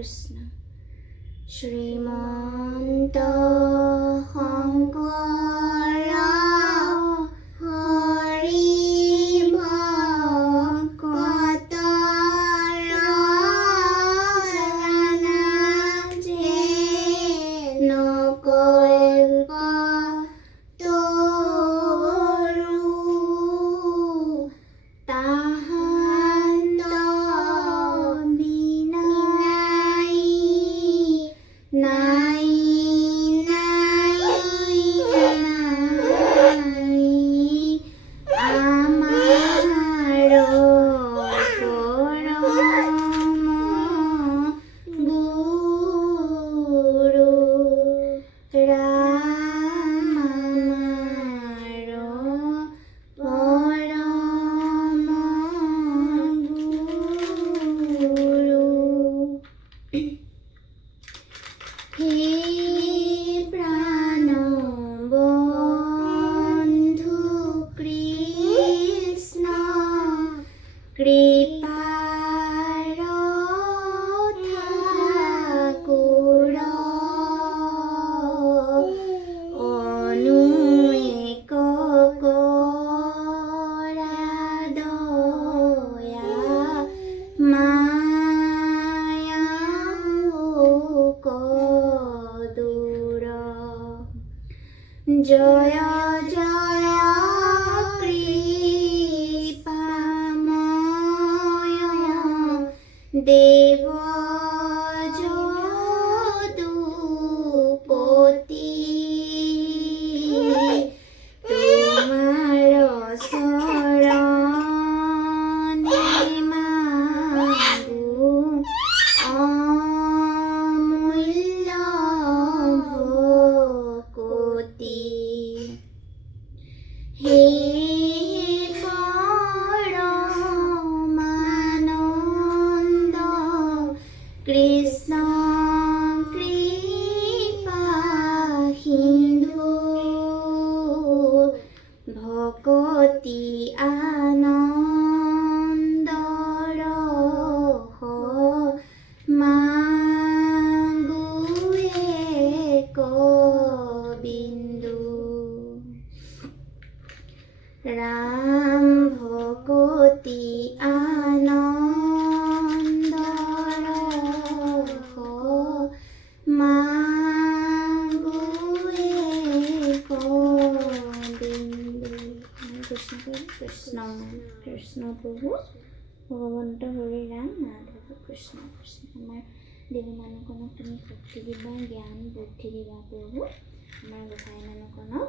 কৃষ্ণ শ্ৰীমন্ত শংকৰ হৰি ভকতৰ জানা যে নকল্প তৰু তাহান্ত বিনাই নাই নাই নাই আমাৰ পৰম গুৰু ৰাম আমাৰ পৰম গুৰু। হে প্ৰাণ বন্ধু কৃষ্ণ কৃপাৰ ঠাকুৰ অনুয়েক কৰা দয়া মায়া কদূৰ জয় জয় কৃপাময় দেৱ যদুপতি তোমাৰ চৰণে মাগো অমূল্য ভকতি। হে পৰমানন্দ কৃষ্ণ কৃপা সিন্ধু ভকতি আনন্দৰ মাগোৱে কবিন্দু। ৰাম ভকতি আনন্দৰ মাগোৱে কবিন্দু। কৃষ্ণ কৃষ্ণ প্ৰভু ভগৱন্ত হৰি ৰাম মাধৱ কৃষ্ণ কৃষ্ণ। আমাৰ দেৱী মানুহখনক তুমি শক্তি দিবা, জ্ঞান বুদ্ধি দিবা প্ৰভু। আমাৰ গোসাঁই মানুহখনক